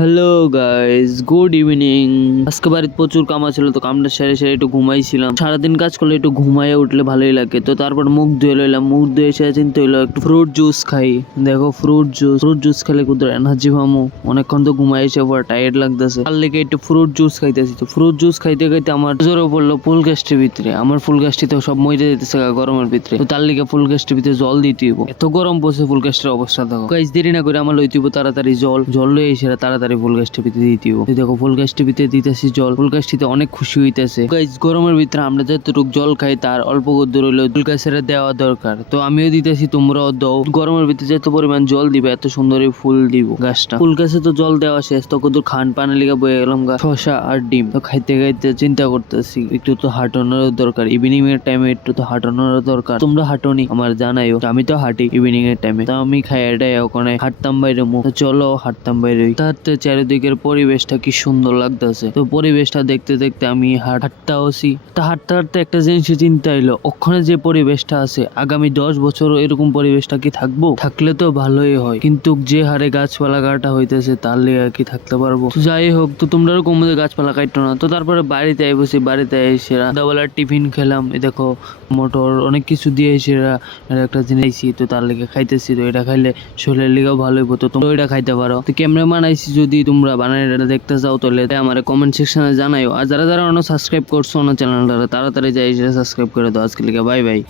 Hello guys good evening আজকে বাড়িতে প্রচুর কামা ছিল তো কামটা সেরে সেরে একটু ঘুমাইছিলাম। সারাদিন কাজ করলে একটু ঘুমাইয়ে উঠলে ভালোই লাগে। তো তারপর মুখ ধুয়ে লইলাম। মুখ ধুয়ে এসে চিন্তা হইল, একটু ফ্রুট জুস খাই। দেখো ফ্রুট জুস ফ্রুট জুস খেলে কুদর এনার্জি পামু। অনেকক্ষণ তো ঘুমাই এসে পর টায়ার্ড লাগতেছে। তার লেগে একটু ফ্রুট জুস খাইতেছি। তো ফ্রুট জুস খাইতে খাইতে আমার জোরে পড়ল ফুল গাছটির ভিতরে। আমার ফুল গাছটি তো সব মরে যেতেছে গরমের ভিতরে। তো তার লেগে ফুল গাছটির ভিতরে জল দিতে হইব। এত গরম পড়ছে ফুল গাছটির অবস্থা, দেখো। গাইস দেরি না করে আমার লইতে তাড়াতাড়ি জল। জল লয়ে এসে তাড়াতাড়ি ফুল গাছটির ভিতরে দিতে হইব তো দেখো ফুল গাছটির ভিতরে দিতেছি জল। ফুল গাছটিতে অনেক খুশি হইতেছে। গাইস গরমের ভিতরে আমরা যতটুকু জল খাই, তার অল্প দূর হইল ফুল গাছের দেওয়া দরকার। তো আমিও দিতেছি, তোমরাও দাও। গরমের ভিতরে যত পরিমাণ জল দিবে, এত সুন্দরই ফুল দিব গাছটা ফুল গাছে তো জল দেওয়া শেষ। তো কত খান পানি লিগা বয়ে গেলাম গা। শসা আর ডিম। তো খাইতে খাইতে চিন্তা করতেছি, একটু তো হাঁটানোর দরকার। ইভিনিং এর টাইমে একটু তো হাঁটানোর দরকার। তোমরা হাঁটোনি, আমার জানাইও। আমি তো হাঁটি ইভিনিং এর টাইমে তো আমি খাই এটাই ওখানে হাঁটতাম বাইরে মুখ। চলো, হাঁটতাম বাইরে। তাতে চারিদিকের পরিবেশটা কি সুন্দর লাগতেছে। তো পরিবেশটা দেখতে দেখতে আমি হাঁট- হাঁটতে আসি। তা হাঁটতে হাঁটতে একটা জিনিস চিন্তা এলো, ওখানে যে পরিবেশটা আছে, আগামী দশ বছর এরকম পরিবেশটা কি থাকব? থাকলে তো ভালোই হয়, কিন্তু যে হারে গাছপালা কাটা হইতেছে, তার আর কি থাকতে পারব? যাই হোক, তো তোমরা কমতে গাছপালা কাটতো না, তো তারপরে বাড়িতে আই বসি বাড়িতে এসে রান্নাবেলার টিফিন খেলাম। এই দেখো, মোটর অনেক কিছু দিয়ে এসে একটা জিনিস তো তার লেগে খাইতেছি, তো এটা খাইলে শরীরের লিগেও ভালো হইব, তো তোমরা এটা খাইতে পারো। তো কেমনে বানাইছি যদি তোমরা বানাই এটা দেখতে চাও, তাহলে আমার কমেন্ট সেকশনে জানাইও। আর যারা যারা অন্য সাবস্ক্রাইব করছ অন্য চ্যানেলটা তাড়াতাড়ি যাই সাবস্ক্রাইব করে দাও। আজকে লিখে বাই বাই